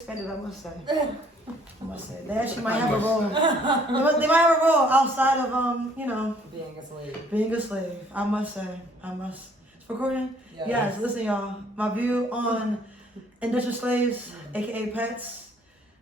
Expanded, I must say. They actually might have a role. They might have a role outside of being a slave. I must say. It's recording? Yes. Listen, y'all. My view on indentured slaves, aka pets,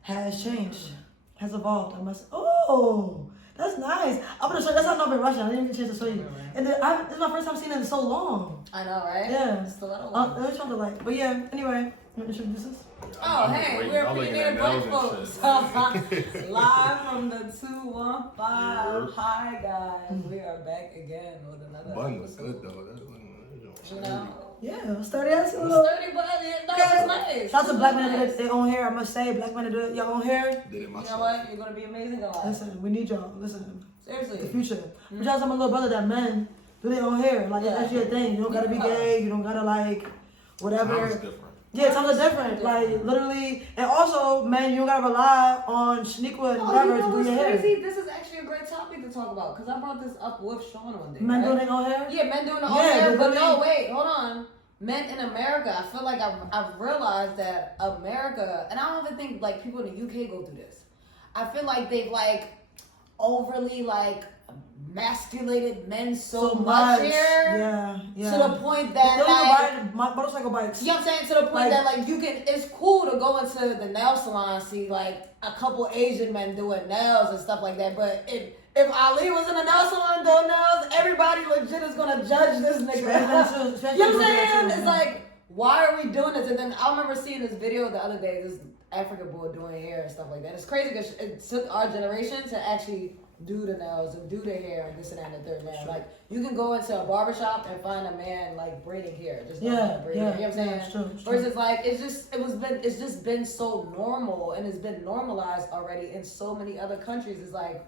has changed. Has evolved. I must. Oh, that's nice. I'm gonna show. That's how I've been rushing. I didn't get a chance to show you. And then this is my first time seeing it in so long. I know, right? Yeah. It's a little long. Let me show the light. But yeah. Anyway, you want to introduce this? Oh, hey, we're opinionated black folks. Live from the 215. Hi, guys. We are back again with another Bun was episode. good, though. You know? Yeah, sturdy ass. Sturdy, but it's nice. Shout out to black men that do their own hair. I must say, black men that do your own hair. Did it You myself. know what? You're going to be amazing alive. Listen, we need y'all. Listen, Seriously. the future. But shout out to my little brother that men do their own hair. Like, that's your thing. You don't gotta be gay. You don't gotta, like, whatever. Times different. Yeah, times are different. Like, literally. And also, man, you don't gotta rely on Shaniqua and whatever you know to do what's your hair. crazy? This is actually a great topic to talk about because I brought this up with Sean one day. Men right? doing their own hair? Yeah, men doing their own Yeah, hair. But literally. no, wait, hold on. Men in America, I feel like I've realized that America, and I don't even think like people in the UK go through this. I feel like they've like overly like masculated men so much here. Yeah. To the point that like motorcycle bikes. you know what I'm saying? To the point Like- that like you can, it's cool to go into the nail salon and see like a couple Asian men doing nails and stuff like that. But if Ali was in a nail salon doing nails, everybody legit is gonna judge this nigga. You know what I'm saying? It's like, why are we doing this? And then I remember seeing this video the other day, this African boy doing hair and stuff like that. It's crazy because it took our generation to actually do the nails and do the hair and this and that and the third man. Like you can go into a barbershop and find a man like braiding hair, just braiding hair. You know what I'm saying? It's true. Versus like it's just been so normal and it's been normalized already in so many other countries. It's like,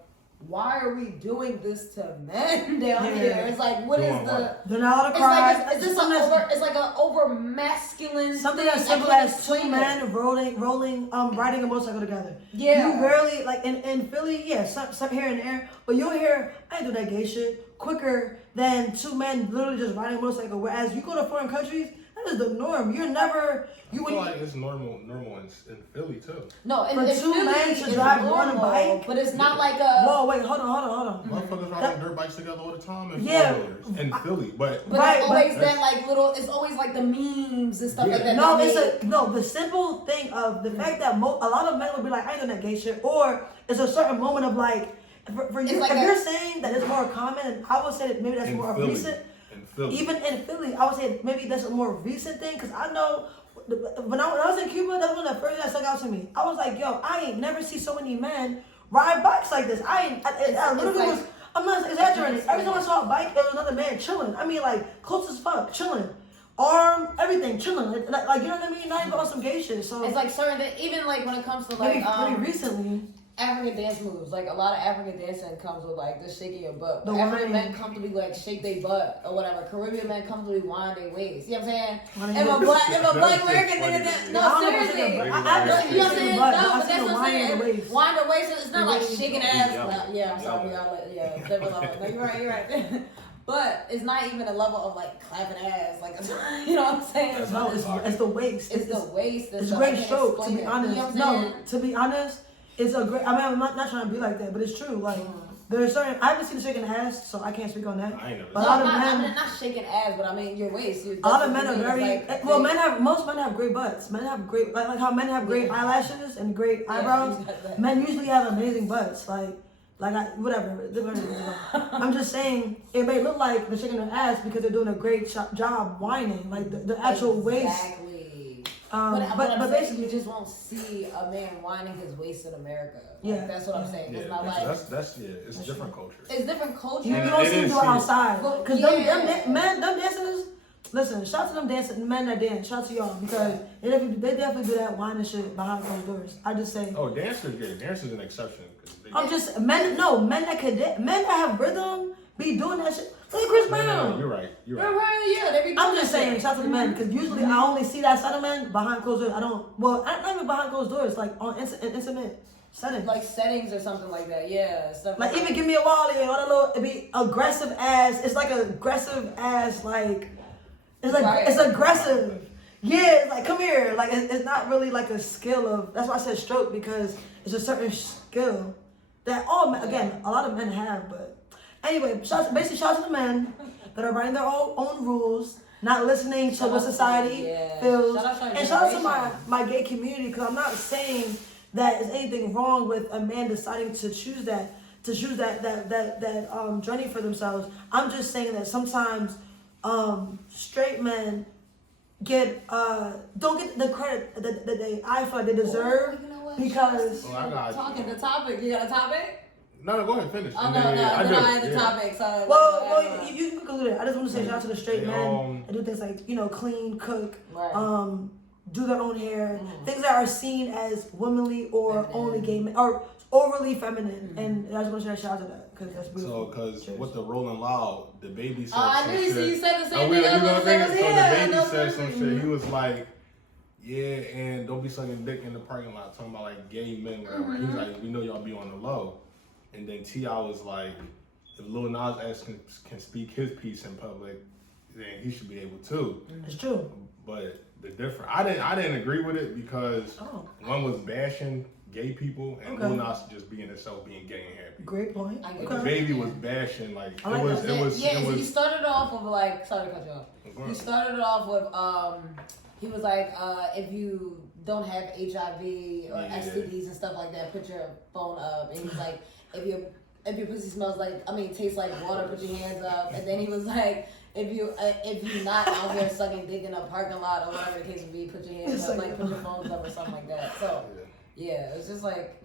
why are we doing this to men down here? It's like, what is the? They're not allowed to It's cry. like it's like an over masculine. Something as simple as two men riding a motorcycle together. Yeah. You rarely, like in Philly, yeah, some here and there, but you'll hear, I ain't do that gay shit, quicker than two men literally just riding a motorcycle. Whereas you go to foreign countries, that is the norm. You're never, I feel like it's normal in Philly too. No, for two men to drive on a bike, but it's not like a. Whoa, wait, hold on. Motherfuckers riding dirt bikes together all the time in Yeah. four-wheelers in Philly, but But it's always that like little. It's always like the memes and stuff like that. No, the simple thing of the fact that a lot of men will be like, I ain't doing that gay shit, or it's a certain moment of like, for you, like if you're saying that it's more common, I would say that maybe that's more Philly. recent. In Philly. Even in Philly, I would say maybe that's a more recent thing, because I know when I was in Cuba, that's one of the first that stuck out to me. I was like, yo, I ain't never see so many men ride bikes like this. I literally was, I'm not exaggerating. Every time I saw a bike, there was another man chilling. I mean, like, close as fuck, chilling. Arm, everything, chilling. Like, you know what I mean? Not even on some gay shit. So it's like certain, even like when it comes to like maybe recently. African dance moves, like a lot of African dancing comes with like just shaking your butt. The African whining. men comfortably like shake their butt or whatever. Caribbean men comfortably wind their waist. You know what I'm saying? Whining If a their- black American nigga I no, don't know if it's seriously. a- You know I what I'm seen the saying? butt, No, I but seen that's the what I'm whining saying. the waist. Wind the waist, it's not like shaking ass. Yeah. Yeah, I'm sorry, yeah, different level. No, you're right. But it's not even a level of like clapping ass, like you know what I'm saying? No, it's the waist. It's the waist. It's a great stroke, to be honest. You know what I'm No, saying? to be honest, it's a great. I mean, I'm not trying to be like that, but it's true. Like, there's certain. I haven't seen the shaking ass, so I can't speak on that. I ain't never But a seen lot of I'm men, not shaking ass, but I mean your waist. a lot of men are very. Like, Well, most men have great butts. Men have great, like how men have great eyelashes and great eyebrows. you got that. Men usually have amazing butts. Whatever. I'm just saying, it may look like they're shaking their ass because they're doing a great job whining, like the actual waist. Exactly. But basically, you just won't see a man whining his waist in America. Yeah. Like, that's what I'm saying. Yeah, It's not like it's different culture. it's different culture. You don't see them do it outside. Well, Because yeah. them dancers, listen, shout to them dancing, men that dance, shout to y'all. Because they definitely do that whining shit behind closed doors. I just say. Oh, dancers is an exception. I'm just, men that have rhythm be doing that shit. Look at Chris Brown. No, you're right. Yeah, they be doing I'm just that saying, shit. shout to the men. Because usually I only see that side of men behind closed doors. Not even behind closed doors, like on intimate settings. Like settings or something like that. Yeah, stuff Like even give me a wally and all that little, it be aggressive ass. It's like aggressive ass, like it's like Right. it's aggressive. Yeah, it's like, come here. Like, it's not really like a skill of, that's why I said stroke, because it's a certain skill that all men, again, a lot of men have, but anyway, shout out to the men that are writing their own rules, not listening to what society feels. And shout out to my gay community, because I'm not saying that there's anything wrong with a man deciding to choose that journey for themselves. I'm just saying that sometimes straight men don't get the credit that I feel like they deserve, because talking the topic. You got a topic? No, go ahead, finish. Oh, no, I had the topic. So well, you can conclude it. I just want to say shout out to the straight men and do things like, clean, cook, do their own hair, things that are seen as womanly or only gay men, or overly feminine. And I just want to shout out to that, because that's beautiful. So, because with the Rolling Loud, the baby said I some knew shit. you said the same So thing. the baby said some shit. He was like, yeah, and don't be sucking dick in the parking lot, talking about like gay men, whatever. He's like, we know y'all be on the low. And then T.I. was like, if Lil Nas X can speak his piece in public, then he should be able to. It's true. But the difference, I didn't agree with it, because one was bashing gay people, and Lil Nas just being himself, being gay and happy. Great point. The baby was bashing, like, it was. He started off with like, sorry to cut you off. He started off with he was like, if you don't have HIV or STDs and stuff like that, put your phone up. And he's like, if your pussy tastes like water, put your hands up. And then he was like, if you're not out here sucking dick in a parking lot or whatever the case would be, put your hands up, like put your phones up or something like that. So yeah, it's just like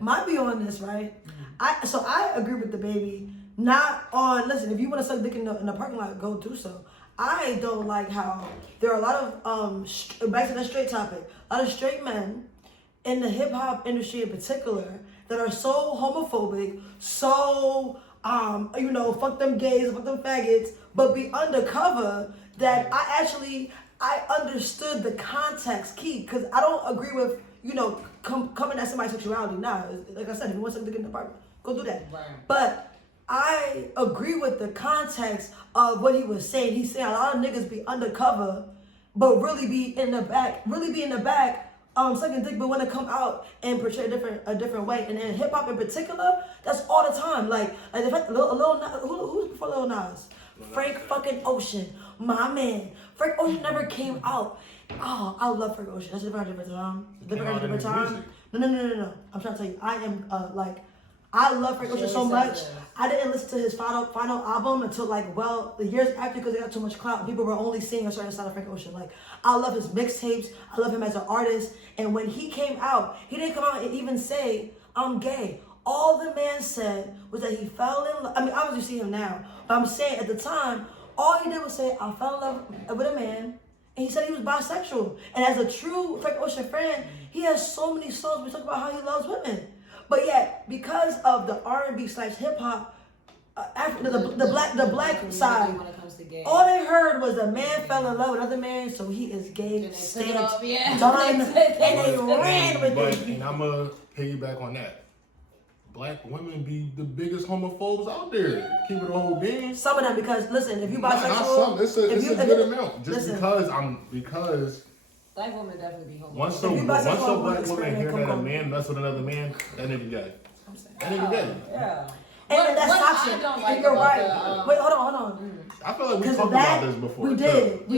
My view on this, right? I agree with the baby. Not on, listen, if you want to suck dick in the parking lot, go do so. I don't like how there are a lot of back to the straight topic, a lot of straight men in the hip hop industry in particular that are so homophobic, so fuck them gays, fuck them faggots, but be undercover, that I understood the context key, because I don't agree with coming at somebody's sexuality. Nah, like I said, if you want something to get in the apartment, go do that. Right. But I agree with the context of what he was saying. He's saying a lot of niggas be undercover, but really be in the back, sucking dick, but want to come out and portray a different way. And in hip hop in particular, that's all the time. Like the fact, who's before Lil Nas? Frank fucking Ocean, my man. Frank Ocean never came out. Oh, I love Frank Ocean. That's a different time. No. I'm trying to tell you, I am I love Frank Ocean so much. I didn't listen to his final album until the years after, because they got too much clout. People were only seeing a certain side of Frank Ocean. I love his mixtapes. I love him as an artist. And when he came out, he didn't come out and even say, I'm gay. All the man said was that he fell in love. I mean, obviously you see him now, but I'm saying at the time, all he did was say, I fell in love with a man. And he said he was bisexual. And as a true Frank Ocean fan, he has so many songs where he talks about how he loves women. But yet, because of the R&B / hip hop, the black side, all they heard was a man fell in love with another man, so he is gay, done, and they ran with it. And I'm gonna piggyback on that. Black women be the biggest homophobes out there. Keep it a whole being. Some of them, because listen, if you bisexual, not some. It's a good amount. Just because. Black women definitely be homophobic. Once a black woman hear that a man mess with another man, that nigga gay. That nigga gay. Yeah. And that's toxic. Like you're right. Wait, hold on. I feel like we talked about this before. We did.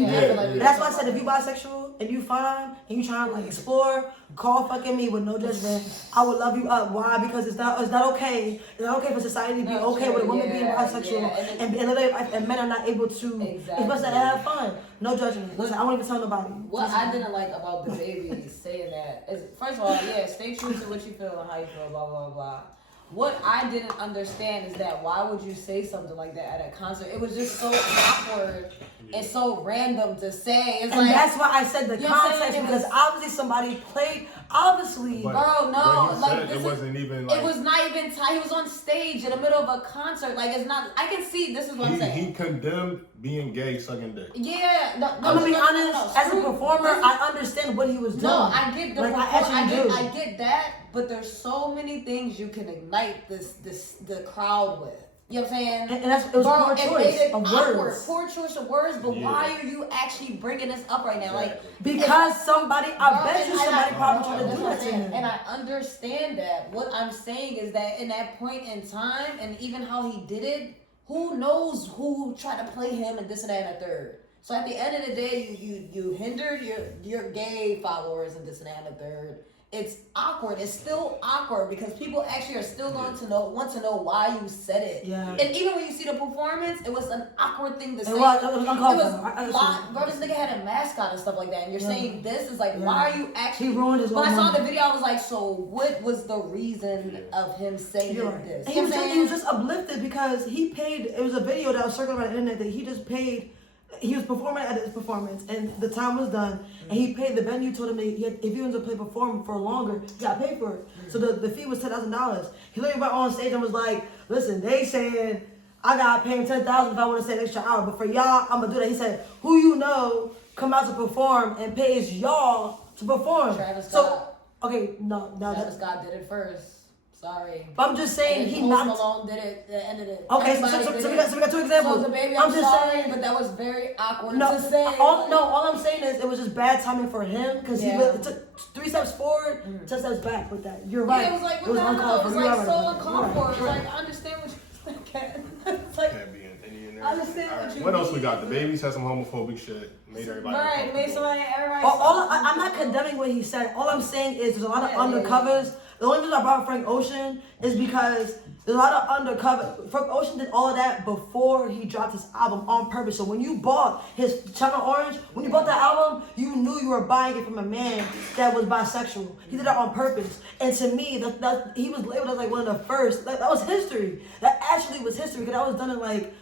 That's why I said, if you bisexual and you fine and you trying to explore, call fucking me with no judgment. I would love you up. Why? Because it's not okay. It's not okay for society to be okay with a woman being bisexual and live their life, and men are not able to. It's supposed to have fun. No judgment. Listen, I won't even tell nobody. What I didn't like about the baby saying that is, first of all, stay true to what you feel and how you feel, blah blah blah. What I didn't understand is that why would you say something like that at a concert? It was just so awkward and so random to say. It's and that's why I said the context, because obviously somebody played. Obviously, but, bro, no, it wasn't even like. It was not even. He was on stage in the middle of a concert. Like, it's not. I can see. This is what I'm saying. He condemned being gay, sucking dick. Yeah, I'm gonna be honest. As a performer, I understand what he was doing. No, I get the. I get that. But there's so many things you can ignite the crowd with. You know what I'm saying? And it was poor choice of words. Poor choice of words, but why are you actually bringing this up right now? Like, because somebody, I bet you somebody probably trying to do that to him. And I understand that. What I'm saying is that in that point in time, and even how he did it, who knows who tried to play him and this and that and a third. So at the end of the day, you hindered your gay followers and this and that and a third. It's awkward. It's still awkward because people actually are still going to want to know why you said it. Yeah. And even when you see the performance, it was an awkward thing to say. It was uncomfortable. Bro, this nigga had a mascot and stuff like that, and you're saying this is like, why are you actually? He ruined his own When I saw moment. the video, I was like, so what was the reason of him saying this? He was just uplifted because he paid. It was a video that was circling around the internet that he just paid. He was performing at his performance, and the time was done, and he paid the venue. Told him that if he wanted to perform for longer, he got paid for it. So the fee was $10,000. He literally went on stage and was like, "Listen, they saying I got paid $10,000 if I want to stay an extra hour, but for y'all, I'm gonna do that." He said, "Who you know come out to perform and pays y'all to perform?" Travis so Scott. Okay, no, Travis Scott did it first. Sorry. But I'm just saying he knocked. Malone did it. The end of it. Okay, so we got two examples. So the baby, I'm just sorry, saying, but that was very awkward no, to say. All I'm saying is it was just bad timing for him because he took 3 steps forward, 10 steps back with that. You're right. Yeah, it was like, it was uncalled for. It was like so uncalled for. It's like, I understand what you're thinking. It's like, Can't be any in there. I understand what you What else we got? The babies had some homophobic shit. Made everybody. right, made somebody, everybody. I'm not condemning what he said. All I'm saying is there's a lot of undercovers. The only reason I brought Frank Ocean is because there's a lot of undercover. Frank Ocean did all of that before he dropped his album on purpose. So when you bought his Channel Orange, when you bought that album, you knew you were buying it from a man that was bisexual. He did that on purpose. And to me, that he was labeled as like one of the first. That was history. That actually was history because that was done in like,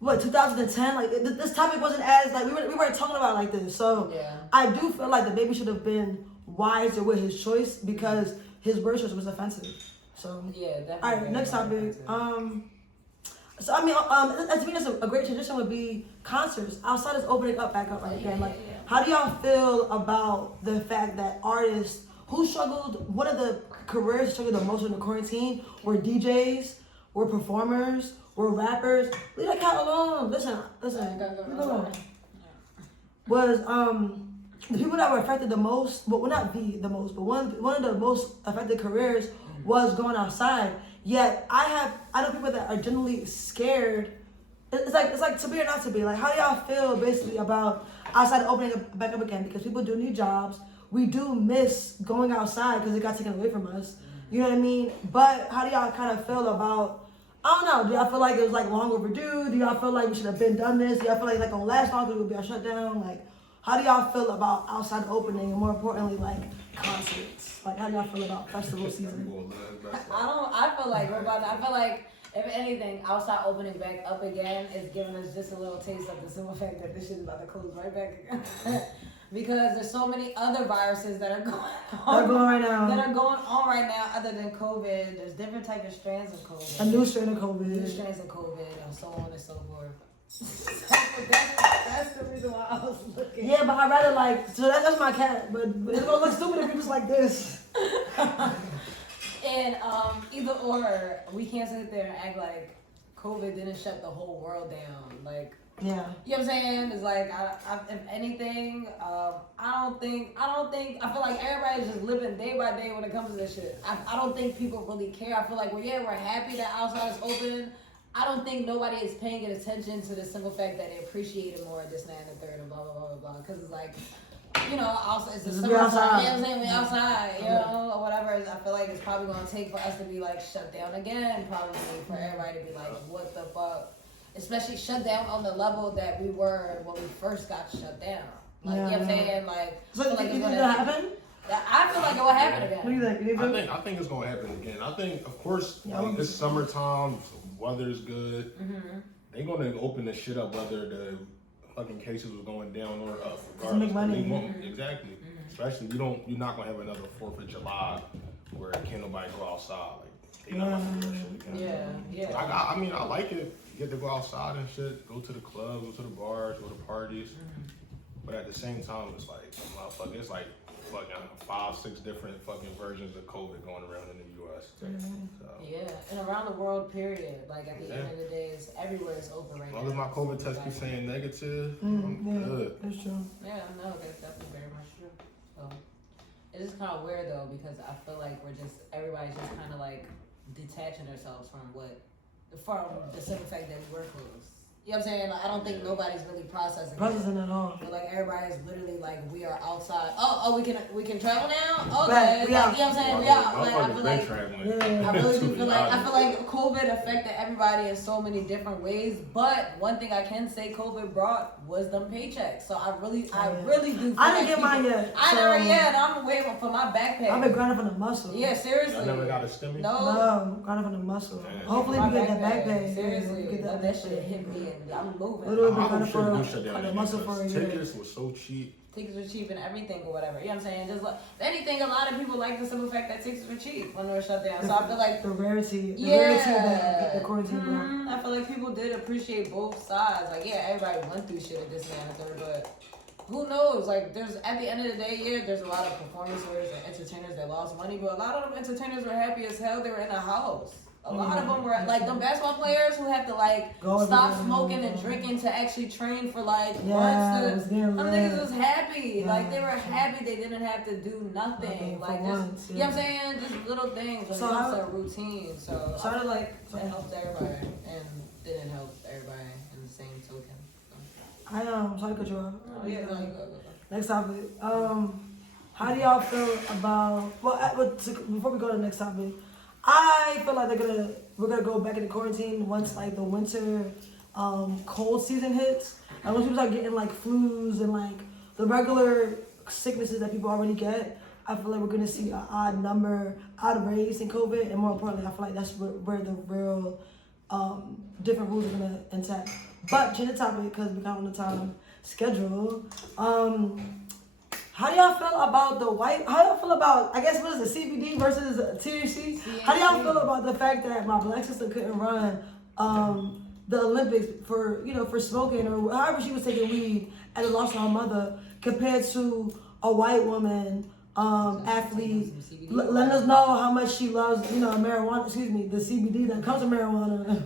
2010? Like this topic wasn't as like we weren't talking about it like this. So I do feel like the baby should have been wiser with his choice because his word choice was offensive. So definitely. All right, next topic. So I mean, I think that's a great tradition would be concerts. Outside is opening up back up right again. Like, how do y'all feel about the fact that artists who struggled, one of the careers that struggled the most in the quarantine were DJs, were performers, were rappers. Leave that cat alone. Listen. Was the people that were affected the most, well not the most, but one of the most affected careers was going outside. Yet I know people that are generally scared. It's like to be or not to be. Like, how do y'all feel basically about outside opening back up again? Because people do need jobs. We do miss going outside because it got taken away from us. You know what I mean? But how do y'all kind of feel about? I don't know. Do y'all feel like it was like long overdue? Do y'all feel like we should have been done this? Do y'all feel like gonna last longer? It would be a shutdown. Like, how do y'all feel about outside opening, and more importantly, like concerts? Like, how do y'all feel about festival season? I feel like if anything, outside opening back up again is giving us just a little taste of the simple fact that this shit is about to close right back again. Because there's so many other viruses that are going on right now. That are going on right now other than COVID. There's different types of strands of COVID. A new strain of COVID. New strains of COVID and so on and so forth. That's the reason why I was looking. Yeah, but I'd rather so that's my cat, but it's gonna look stupid if it was like this. And either or, we can't sit there and act like COVID didn't shut the whole world down. Like, yeah, you know what I'm saying? It's like, if anything, I feel like everybody's just living day by day when it comes to this shit. I don't think people really care. I feel like, we're happy that outside is open. I don't think nobody is paying attention to the simple fact that they appreciate it more, this, that, and the third, and blah, blah, blah, blah, blah. Because it's like, outside, it's the summer time, you know what I'm saying? We outside, or whatever. I feel like it's probably going to take for us to be, shut down again, probably, for everybody to be like, what the fuck? Especially shut down on the level that we were when we first got shut down. You know what I'm saying? So you think it's gonna happen? I feel like it will happen again. What do you think? I think it's gonna happen again. I think, of course, it's summertime, weather's good. Mm-hmm. They're gonna open the shit up whether the fucking cases was going down or up. To make money. Exactly. Mm-hmm. Especially you're not gonna have another 4th of July where can't nobody go outside. They're not gonna do that shit again. Yeah. I mean, I like it. You get to go outside and shit, go to the clubs, go to the bars, go to parties. Mm-hmm. But at the same time, it's like, motherfucker, it's like fucking 5-6 different fucking versions of COVID going around in the U.S. So. Yeah, and around the world, period. Like at the end of the day, everywhere is open right now. As long as my COVID test keeps saying negative, I'm good. That's true. Yeah, no, that's definitely very much true. So it's just kind of weird though, because I feel like everybody's just kind of like detaching themselves from the simple fact that we were closed. You know what I'm saying? Like, I don't think nobody's really processing it at all. But like everybody's literally like, we are outside. Oh, we can travel now. Okay, Right, like, you know what I'm saying? We out. Like, I feel like I really do feel like COVID affected everybody in so many different ways. But one thing I can say COVID brought was them paychecks. So I really do. I didn't get mine yet. I never yet. I'm waiting for my backpack. I've been grinding for the muscle. Yeah, seriously. I never got a stimmy. No, grinding for the muscle. Man. Hopefully we get that backpack. Seriously, get that shit hit me. I'm moving. Literally been I grinding for the muscle for a year. Tickets were so cheap. Tickets were cheap and everything or whatever. You know what I'm saying? Just like anything, a lot of people like the simple fact that tickets were cheap when they were shut down. So I feel like the rarity of the quarantine. I feel like people did appreciate both sides. Like, yeah, everybody went through shit at this man and third, but who knows? Like, there's at the end of the day, there's a lot of performers and entertainers that lost money, but a lot of them entertainers were happy as hell. They were in a house. A lot of them were like them basketball players who have to like stop smoking and drinking to actually train for like months. Them niggas was happy. Like they were happy they didn't have to do nothing. Like just, you know what I'm saying? Just little things. When it comes to a routine. So I feel like it helped everybody and didn't help everybody in the same token. So. Sorry to cut you off. Oh, yeah, no, you go. Next topic. How do y'all feel about before we go to the next topic? I feel like we're gonna go back into quarantine once like the winter cold season hits. And once people start getting like flus and like the regular sicknesses that people already get, I feel like we're gonna see an odd raise in COVID, and more importantly, I feel like that's where the real different rules are gonna intact. But change the topic because we got on the time schedule. How do y'all feel about how do y'all feel about, I guess, what is it, CBD versus THC? How do y'all feel about the fact that my black sister couldn't run the Olympics for smoking or however she was taking weed at the loss of her mother compared to a white woman athlete letting us know how much she loves, marijuana, the CBD that comes with marijuana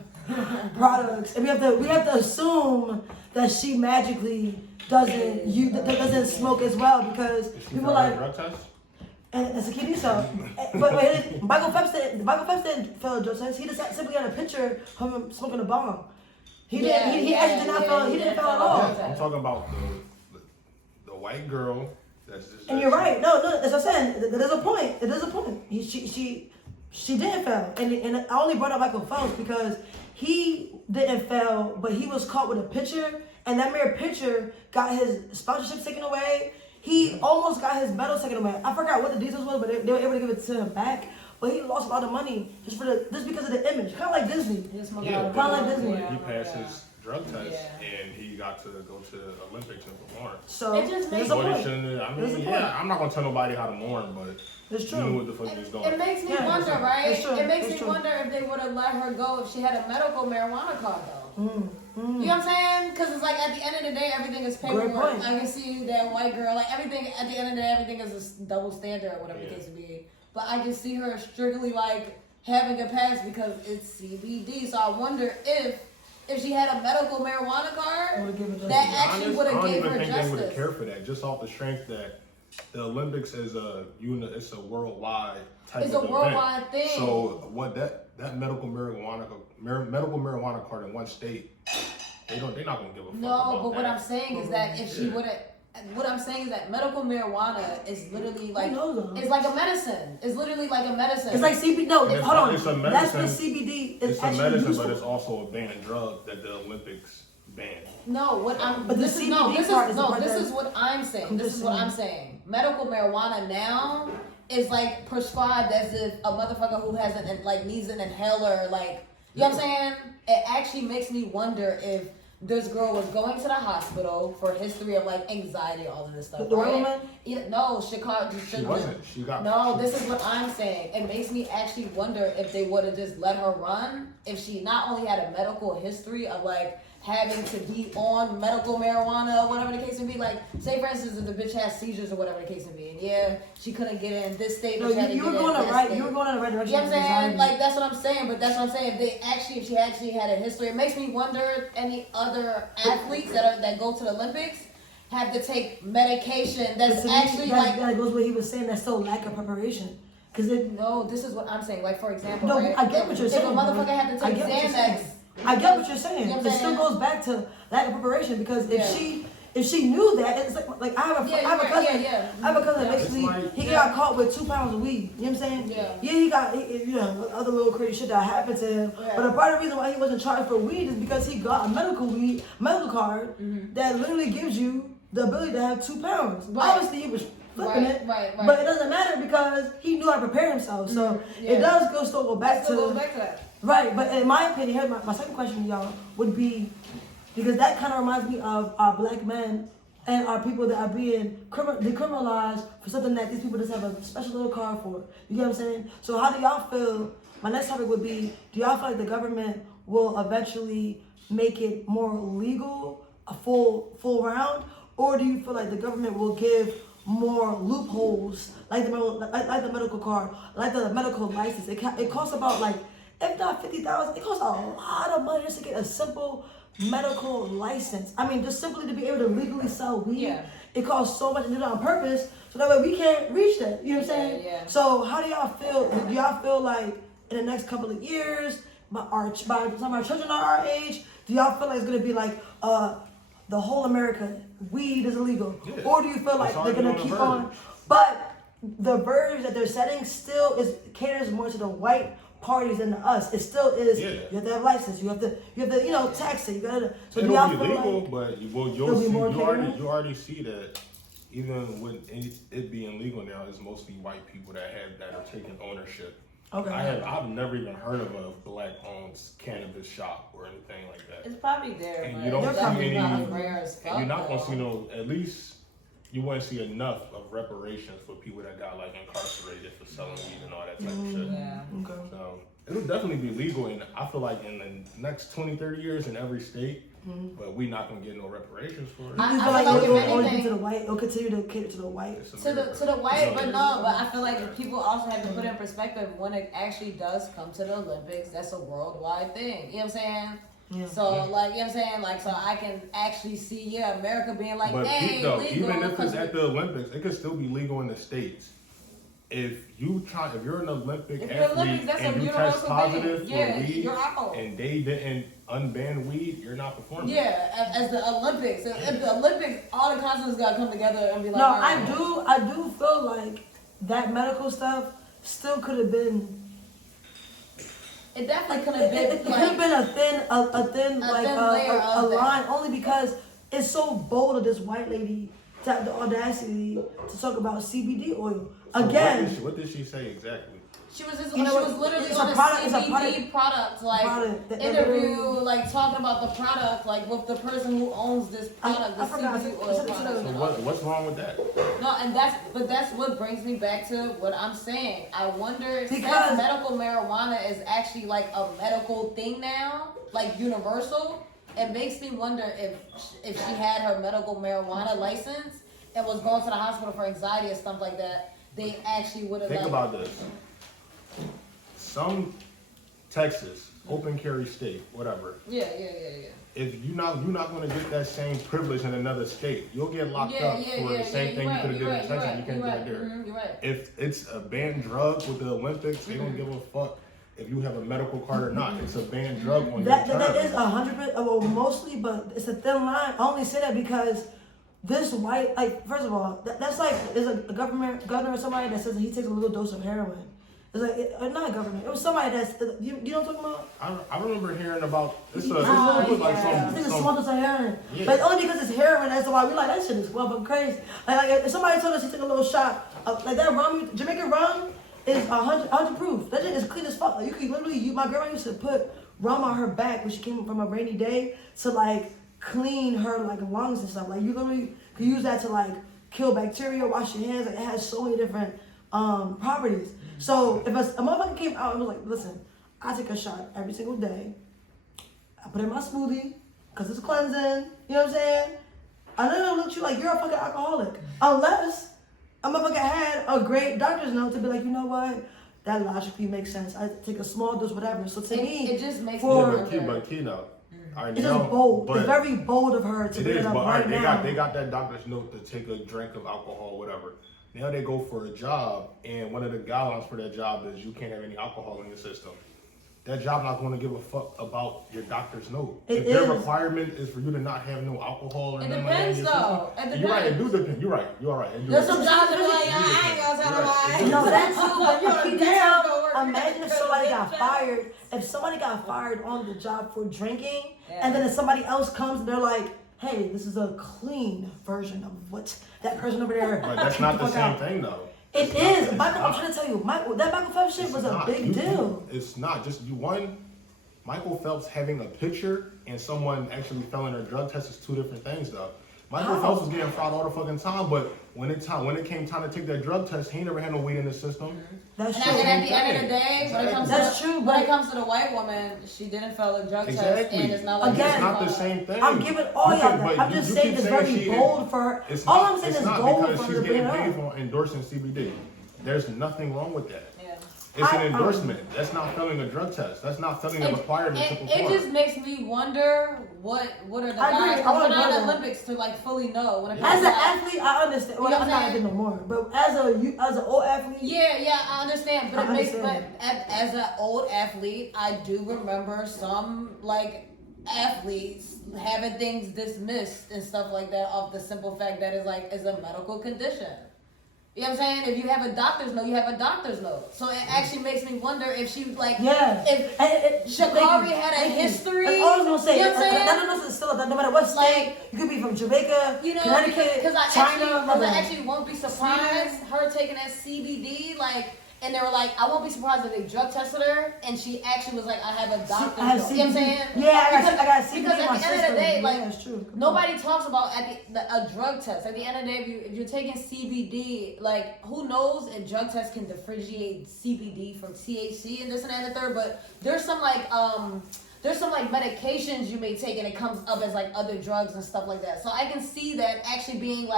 products. And we have to assume that she magically doesn't smoke as well because people like drug test? And it's a kidney stone. But wait, Michael Phelps didn't fail a drug test. He just simply had a picture of him smoking a bomb. He actually did not fail. He didn't fail at all. I'm talking about the white girl. That's just. And you're right. No, that's what I'm saying. There's a point. There's a point. She didn't fail, and I only brought up Michael Phelps because he didn't fail, but he was caught with a picture. And that mere picture got his sponsorship taken away. He almost got his medal taken away. I forgot what the details was, but they were able to give it to him back. But he lost a lot of money just because of the image. Kind of like Disney. Kind of like Disney. He passed his drug test and he got to go to the Olympics and perform. So it just makes I'm not gonna tell nobody how to mourn, but it's true. You knew what the fuck he was doing. It makes me wonder, right? It makes me wonder if they would have let her go if she had a medical marijuana card, though. You know what I'm saying? Because it's like at the end of the day, everything is paperwork. I can see that white girl, like everything, at the end of the day, everything is a double standard or whatever the case would be. But I can see her strictly like having a pass because it's CBD. So I wonder if she had a medical marijuana card, that actually would have gave her justice. I don't even think they would have cared for that, just off the strength that the Olympics is it's a worldwide type of event. It's a worldwide thing. So what that medical marijuana card in one state, they're not gonna give a fuck about but what I'm saying is that if she would have. What I'm saying is that medical marijuana is literally like it's like a medicine. It's literally like a medicine. It's like CBD. No, hold on. It's a medicine. That's what CBD is. It's a medicine, useful. But it's also a banned drug that the Olympics banned. No, what I'm. But this the is CBD part is this is what I'm saying. This is what I'm saying. Medical marijuana now is like prescribed as if a motherfucker who has needs an inhaler. Like you know what I'm saying? It actually makes me wonder if this girl was going to the hospital for a history of like anxiety, all of this stuff. The white woman? No, Chicago. She wasn't. She got. No, this is what I'm saying. It makes me actually wonder if they would have just let her run if she not only had a medical history of like having to be on medical marijuana or whatever the case may be. Like, say for instance, if the bitch has seizures or whatever the case may be, and yeah, she couldn't get it in this state, but you were going in the right direction. You know what I'm saying? Like, that's what I'm saying. But that's what I'm saying. If she actually had a history, it makes me wonder any other athletes that go to the Olympics have to take medication that's actually like. That goes what he was saying. That's still lack of preparation. No, this is what I'm saying. Like, for example, no, right? I get what you're saying. If a motherfucker had to take Xanax. I get what you're saying. You know what it still goes back to lack of preparation because if she knew that, it's like I have a cousin. I have a cousin. Basically, he got caught with 2 pounds of weed. You know what I'm saying? Yeah. Yeah, he got other little crazy shit that happened to him. Yeah. But a part of the reason why he wasn't charged for weed is because he got a medical card that literally gives you the ability to have 2 pounds. Right. Obviously, he was flipping it, right. but it doesn't matter because he knew how to prepare himself. So it does still go back to that. Right, but in my opinion, here's my second question to y'all would be, because that kind of reminds me of our black men and our people that are being decriminalized for something that these people just have a special little card for. You get what I'm saying? So how do y'all feel, my next topic would be, do y'all feel like the government will eventually make it more legal, a full round, or do you feel like the government will give more loopholes, like the medical card, like the medical license? It costs about like, if not $50,000, it costs a lot of money just to get a simple medical license. I mean, just simply to be able to legally sell weed. Yeah. It costs so much to do that on purpose, so that way we can't reach that. You know what I'm saying? Yeah. So how do y'all feel? Do y'all feel like in the next couple of years, by some of our children are our age, do y'all feel like it's gonna be like the whole America weed is illegal, or do you feel like they're gonna keep on? But the verge that they're setting still caters more to the white parties than to us. It still is. Yeah. You have to have license. You have to tax it. You gotta. So it'll do y'all be feel legal, like but you already see that. Even with it being legal now, it's mostly white people that are taking ownership. Okay. I've never even heard of a black-owned cannabis shop or anything like that. It's probably there, and but you don't see any. And you're not gonna see no. At least you wouldn't see enough of reparations for people that got like incarcerated for selling weed and all that type of shit. Yeah. Okay. So it'll definitely be legal, and I feel like in the next 20, 30 years in every state, but we're not gonna get no reparations for it. I feel like it'll to the white. It'll continue to cater to the white. To the white, but I feel like people also have to put in perspective when it actually does come to the Olympics. That's a worldwide thing. You know what I'm saying? Yeah. So, like, you know what I'm saying? Like, so I can actually see, America being like, but legal. Even if it's at the Olympics, it could still be legal in the States. If you're an Olympic athlete and you test positive for weed and they didn't unban weed, you're not performing. Yeah, as the Olympics. If the Olympics, all the continents gotta come together and be like, no, I do feel like that medical stuff still could have been. It definitely could have been. It could have been a thin line, only because it's so bold of this white lady to have the audacity to talk about CBD oil. So again, what did she say exactly? She was literally on a CBD product interview, like talking about the product, like with the person who owns this product, the CBD oil product. So what's wrong with that? No, and that's what brings me back to what I'm saying. I wonder since medical marijuana is actually like a medical thing now, like universal. It makes me wonder if she had her medical marijuana license and was going to the hospital for anxiety or stuff like that, they actually would have. Think about this. Some Texas, open carry state, whatever. Yeah. If you're not going to get that same privilege in another state, you'll get locked up for the same thing you could have did in Texas. You can't do it there. You're right. If it's a banned drug with the Olympics, they don't give a fuck if you have a medical card or not. It's a banned drug on your term. That is 100%, well, mostly, but it's a thin line. I only say that because this white, like, first of all, that's like, there's a governor or somebody that says that he takes a little dose of heroin. It's like, not a government. It was somebody that's, you know what I'm talking about? I remember hearing about, I think it's small dose of heroin. Yeah. But only because it's heroin, that's why we like, that shit is well crazy. Like, if somebody told us he took a little shot, like that rum, Jamaican rum, is 100 proof. That shit is clean as fuck. Like, you could literally, my girl used to put rum on her back when she came from a rainy day to like clean her like lungs and stuff. Like you literally could use that to like kill bacteria, wash your hands. Like it has so many different properties. So if a motherfucker came out and was like, listen, I take a shot every single day. I put it in my smoothie because it's cleansing. You know what I'm saying? I know it'll look at you like you're a fucking alcoholic. Unless a motherfucker had a great doctor's note to be like, you know what? That logically makes sense. I take a small dose, whatever. So to me, it just makes but keynote. It's just bold. It's very bold of her to it is, up but right now. they got that doctor's note to take a drink of alcohol, whatever. Now they go for a job, and one of the guidelines for that job is you can't have any alcohol in your system. That job not going to give a fuck about your doctor's note. If their requirement is for you to not have no alcohol or nothing like that in your system, you're right. It do depend. You're right. You're right. There's some jobs that are like, I ain't gonna tell nobody. No, that too. But keep down. Imagine if somebody got fired. If somebody got fired on the job for drinking, and then if somebody else comes and they're like, hey, this is a clean version of what that person over there. But that's not the same thing, though. It is. Michael, I'm trying to tell you, that Michael Phelps shit was a big deal. It's not. Just Michael Phelps having a picture and someone actually failing their drug test is two different things, though. Michael Phelps was getting fraud all the fucking time, but when it came time to take that drug test, he never had no weed in his system. That's true. And at the end of the day, when it comes to the white woman, she didn't fail a drug test, and it's not like it's not the same thing. I'm giving all y'all that. I'm just saying it's very bold for her. All I'm saying is bold for her to bring it up. It's not because she's getting paid for endorsing CBD. There's nothing wrong with that. It's an endorsement. That's not failing a drug test. That's not failing a requirement to perform. It just makes me wonder what are the guys we're not in the Olympics to like fully know. As an athlete, I understand. Well, I'm not even no more. But as an old athlete, yeah, I understand. But as an old athlete, I do remember some like athletes having things dismissed and stuff like that off the simple fact that it's a medical condition. You know what I'm saying? If you have a doctor's note, you have a doctor's note. So it actually makes me wonder if she if Sha'Carri had a history. That's all I was gonna say. You know what I'm saying? No, still, no matter what state, you could be from Jamaica, Connecticut, China. I actually won't be surprised her taking that CBD, and they were like, I won't be surprised if they drug tested her, and she actually was like, I have a doctor's note. You know what I'm saying? Yeah, I got CBD. Because at the end of the day, that's true. Nobody talks about a drug test. At the end of the day, if you're taking CBD, who knows if drug tests can differentiate CBD from THC and this and that and the third, but there's some medications you may take and it comes up as other drugs and stuff like that. So I can see that actually being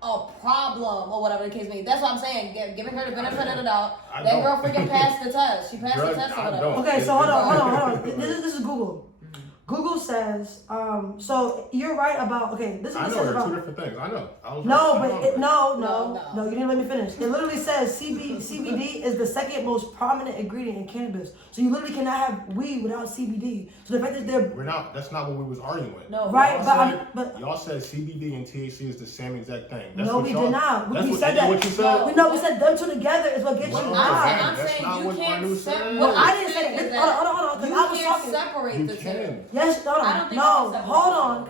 a problem or whatever the case may be. That's what I'm saying. Giving her the benefit of the doubt. That girl freaking passed the test. She passed the test or whatever. Okay, so hold on. This is Google. Google says, so you're right about, this is what it says about. I know, they're two different things. I know. No, you didn't let me finish. It literally says CBD is the second most prominent ingredient in cannabis. So you literally cannot have weed without CBD. So the fact that that's not what we was arguing. No. Right, but y'all said CBD and THC is the same exact thing. No, we did not. We said that. What you said? No, we said them two together is what gets you high. I'm saying you can't separate. Well, I didn't say that. Hold on. You can't separate the two. Yes, hold on.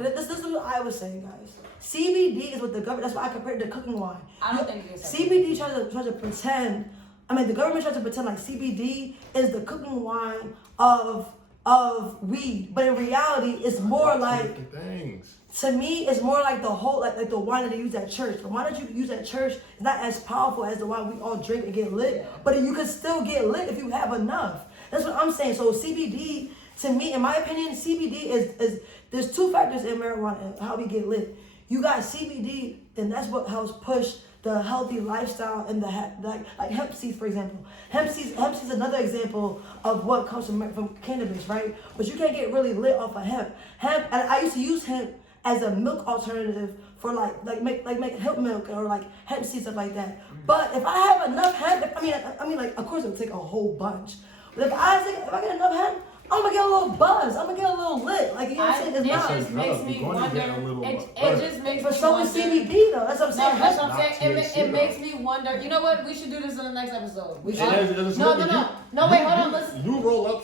This is what I was saying, guys. CBD is what the government. That's why I compared it to cooking wine. I don't think it's CBD tries to pretend. The government tries to pretend like CBD is the cooking wine of weed, but in reality, it's more like things. To me, it's more like the whole like the wine that they use at church. The wine that you use at church is not as powerful as the wine we all drink and get lit, but you can still get lit if you have enough. That's what I'm saying. So CBD. To me, in my opinion, CBD is there's two factors in marijuana and how we get lit. You got CBD, and that's what helps push the healthy lifestyle and the like hemp seeds, for example. Hemp seeds is another example of what comes from cannabis, right? But you can't get really lit off of hemp. And I used to use hemp as a milk alternative for make hemp milk or hemp seeds, stuff like that. But if I have enough hemp, of course it'll take a whole bunch. But if I get enough hemp, I'm gonna get a little buzz. I'm gonna get a little lit. You know what I'm saying? It just makes me wonder. It just makes me wonder. So is CBD though. That's what I'm saying. That's what I'm saying. It makes me wonder. You know what? We should do this in the next episode. We should. No, wait, hold on. Listen. You roll up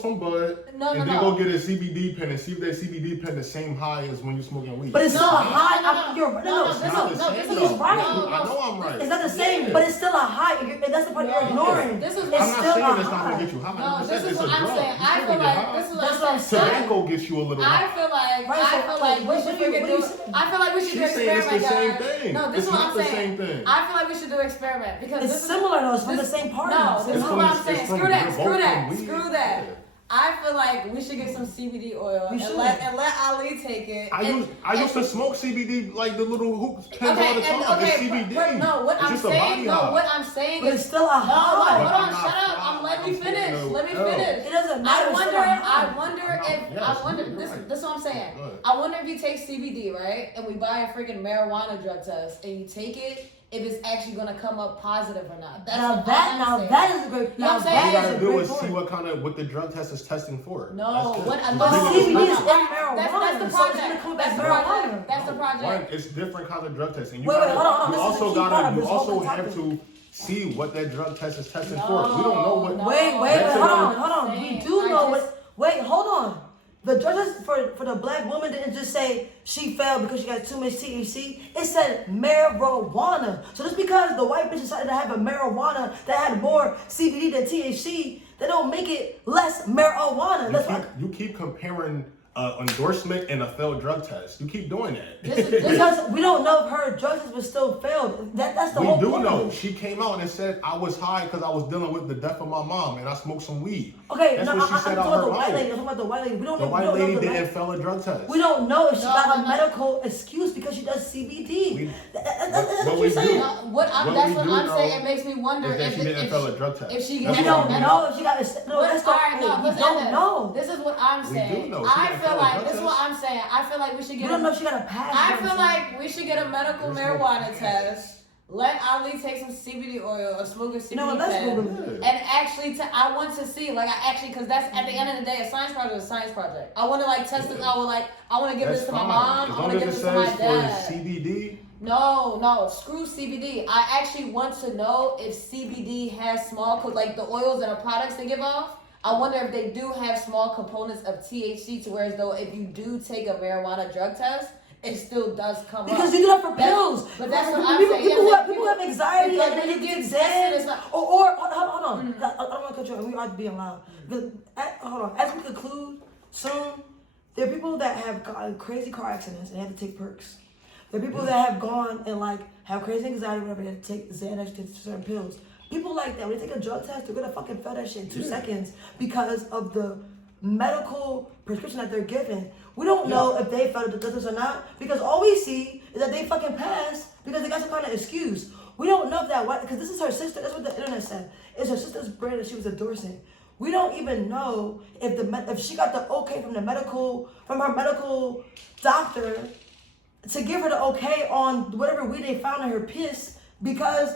some bud, and then go get a CBD pen and see if that CBD pen the same high as when you're smoking weed. But it's still a high. You're right. I know I'm right. It's not the same, but it's still a high. That's the part you're ignoring. I'm not saying it's not gonna get you high. No, this is what I'm saying. I feel like this is what I'm saying. Tobacco gets you a little high. I feel like we should do experiment, guys. No, this is what I'm saying. I feel like we should do experiment because it's similar though. It's from the same party. No, this is what I'm saying. Screw that. I feel like we should get some CBD oil and let Ali take it. I used to smoke CBD, like the little hoops all the time. It's CBD. What I'm saying is, it's still a high. No, hold on, shut up. Let me finish. It doesn't matter. I wonder. This is what I'm saying. I wonder if you take CBD, right, and we buy a freaking marijuana drug test, and you take it, if it's actually gonna come up positive or not. That is a great. All you gotta do is see what the drug test is testing for. CBD is in marijuana. That's the project. That's the project. It's different kinds of drug testing. Hold on. You also have to see what that drug test is testing for. We don't know what. Wait, hold on. We do know what. Wait, hold on. The judges for the black woman didn't just say she failed because she got too much THC. It said marijuana. So just because the white bitch decided to have a marijuana that had more CBD than THC, they don't make it less marijuana. You keep comparing endorsement and a failed drug test. You keep doing that. Because we don't know if her drug test was still failed. That's the whole point. We do know. She came out and said I was high because I was dealing with the death of my mom and I smoked some weed. Okay, that's what she said out her mouth. I'm talking about the white lady. We don't the know. White lady didn't fail a drug test. We don't know if she got a medical excuse because she does CBD. That's what you're saying. That's what I'm saying. It makes me wonder if she didn't fail a drug test. If she we don't know if she got. We don't know. This is what I'm saying. We do know. I feel like this is what I'm saying. I feel like we should get. We don't know if she got a pass. I feel like we should get a medical marijuana test. Let Ali take some CBD oil or smoke a CBD pen. And actually, I want to see, because that's at the end of the day, a science project is a science project. I want to test it. I want to give this to my mom. I want to give this to my dad. CBD. No, screw CBD. I actually want to know if CBD has small, the oils and the products they give off. I wonder if they do have small components of THC to where as though if you do take a marijuana drug test, it still does come because up. you do that for pills. But that's what I'm saying. People have anxiety and then they get Zen. Or hold on. I don't want to cut you off. We are being loud. Hold on. As we conclude soon, there are people that have gotten crazy car accidents and they have to take perks. There are people that have gone and have crazy anxiety whenever they have to take Xanax, take certain pills. People like that, when they take a drug test, they're gonna fucking fail that shit in 2 seconds because of the medical prescription that they're given. We don't know if they failed the drug test or not because all we see is that they fucking passed because they got some kind of excuse. We don't know if that because this is her sister. That's what the internet said. It's her sister's brand that she was endorsing. We don't even know if she got the okay from her medical doctor to give her the okay on whatever weed they found in her piss. Because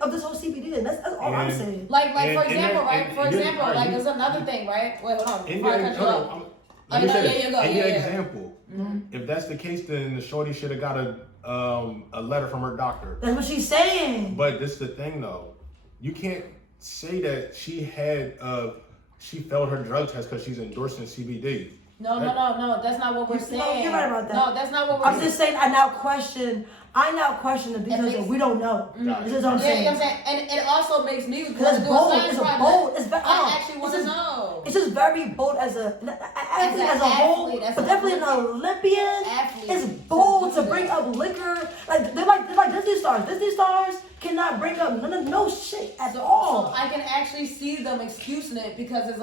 of this whole CBD thing. That's all I'm saying. For example, there's another thing, right? Wait, hold on. Let me say this. Example. If that's the case, then the shorty should have got a letter from her doctor. That's what she's saying. But this is the thing, though. You can't say that she failed her drug test because she's endorsing CBD. No. That's not what we're saying. You're right about that. No, that's not what we're saying. I'm just saying I now question the details that we don't know. This is what I'm saying. You know what I'm saying? And it also makes me because it's bold. I actually want to know. It's just very bold as a whole, but definitely an Olympian. It's bold to bring up liquor. They're like Disney stars. Disney stars cannot bring up no shit at all. So I can actually see them excusing it because it's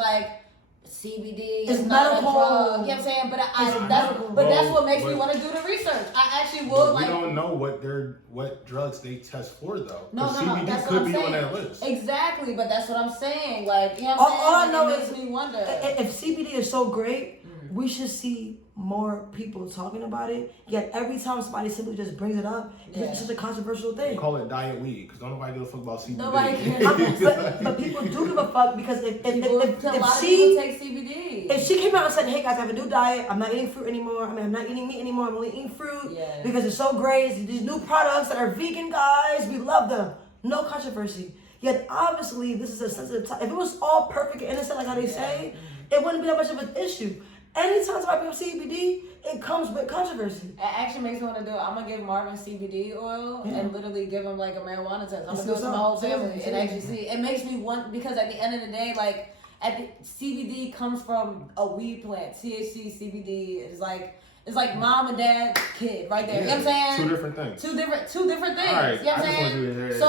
CBD is not medical. A drug. You know what I'm saying? That's what makes me want to do the research. I actually will We don't know what drugs they test for though. No, CBD that's could what I'm be saying. on that list. Exactly, but that's what I'm saying. You know what I'm saying? All I know it makes me wonder. If CBD is so great, we should see more people talking about it. Yet every time somebody simply just brings it up, it's such a controversial thing. They call it diet weed because don't nobody give a fuck about CBD. Nobody cares. but people do give a fuck because if she take CBD, if she came out and said, "Hey guys, I have a new diet. I'm not eating fruit anymore. I'm not eating meat anymore. I'm only eating fruit because it's so great. It's these new products that are vegan, guys. We love them. No controversy. Yet obviously this is a sensitive topic. If it was all perfect and innocent like how they say, it wouldn't be that much of an issue. Anytime somebody brings CBD, it comes with controversy. It actually makes me want to do it. I'm going to give Marvin CBD oil and literally give him a marijuana test. I'm going to do it to my whole family and actually see. It makes me want, because at the end of the day, CBD comes from a weed plant. THC, CBD is It's like mom and dad, kid, right there. You know what I'm saying? Two different things. Two different things. All right, you know what I'm saying? So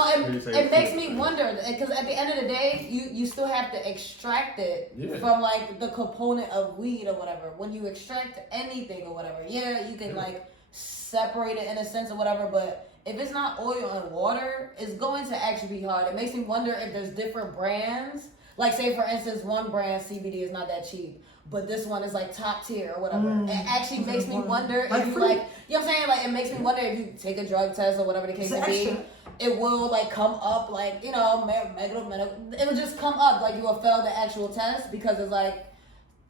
it makes me things. wonder, because at the end of the day, you still have to extract it from like the component of weed or whatever. When you extract anything or whatever, you can like separate it in a sense or whatever, but if it's not oil and water, it's going to actually be hard. It makes me wonder if there's different brands. Like say for instance, one brand CBD is not that cheap, but this one is like top tier or whatever. It actually makes me wonder if you like, you know what I'm saying? Like it makes me wonder if you take a drug test or whatever the case may be, it will like come up like, you know, it will just come up like you will fail the actual test because it's like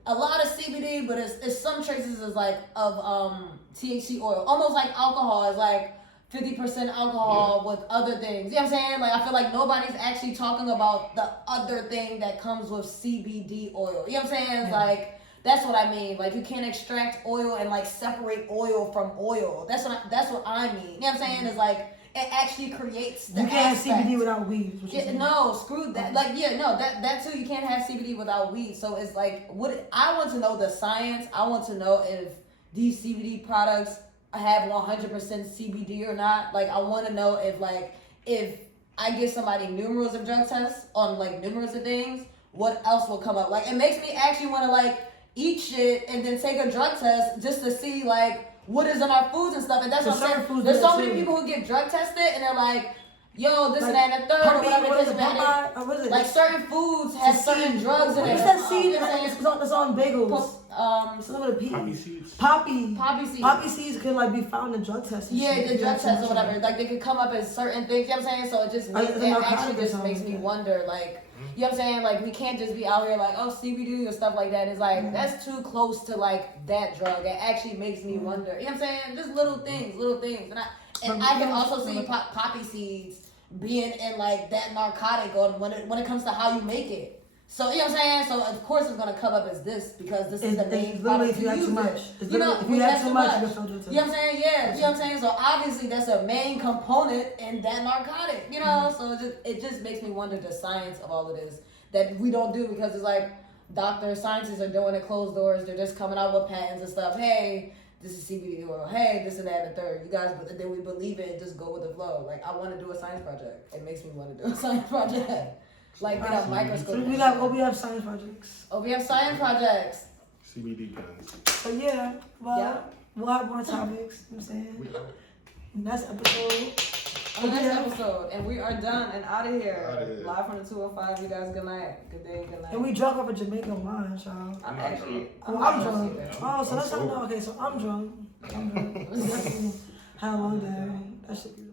a lot of CBD, but it's some traces is like of THC oil, almost like alcohol. It's like 50% alcohol with other things. You know what I'm saying? Like I feel like nobody's actually talking about the other thing that comes with CBD oil. You know what I'm saying? It's like that's what I mean. Like you can't extract oil and like separate oil from oil. That's what I mean. You know what I'm saying? It's like it actually creates the You can't have CBD without weed. No, screw that. Like that too. You can't have CBD without weed. So it's like I want to know the science. I want to know if these CBD products have 100% CBD or not. Like I want to know if I give somebody numerous of drug tests on like numerous of things, what else will come up? Like it makes me actually want to like eat shit and then take a drug test just to see like what is in our foods and stuff. And that's what I'm saying. There's so many people who get drug tested and they're like, yo, this and that and the third or whatever. Like certain foods have certain drugs in it. What's that seed that's on bagels? Some of the poppy seeds. Poppy seeds. Poppy seeds could like be found in drug tests. The drug tests or whatever. Like they could come up as certain things. You know what I'm saying? So it actually just makes me wonder, like, you know what I'm saying? Like we can't just be out here like, oh, CBD or stuff like that. It's like that's too close to like that drug. It actually makes me wonder. You know what I'm saying? Just little things. And I can also see poppy seeds being in like that narcotic or when it comes to how you make it. So you know what I'm saying? So of course it's gonna come up as this because this is the main product if you have too much. You know, if you have too much, you know what I'm saying? Yeah, you know what I'm saying? So obviously that's a main component in that narcotic, you know? So it just makes me wonder the science of all of this that we don't do because it's like doctors, scientists are doing it closed doors. They're just coming out with patents and stuff. Hey, this is CBD oil. Hey, this and that and the third. You guys, but then we believe it and just go with the flow. Like I want to do a science project. It makes me want to do a science project. Like get a microscope. So we have science projects. We have science projects. CBD pens. So yeah, we'll have more topics. You know what I'm saying? Next episode. And we are done and out of here. Live from the 205. You guys, good night. Good day, good night. And we drunk off a Jamaican wine, y'all. I'm drunk. Oh, so that's how. Okay, so I'm drunk. Had a long day. That should be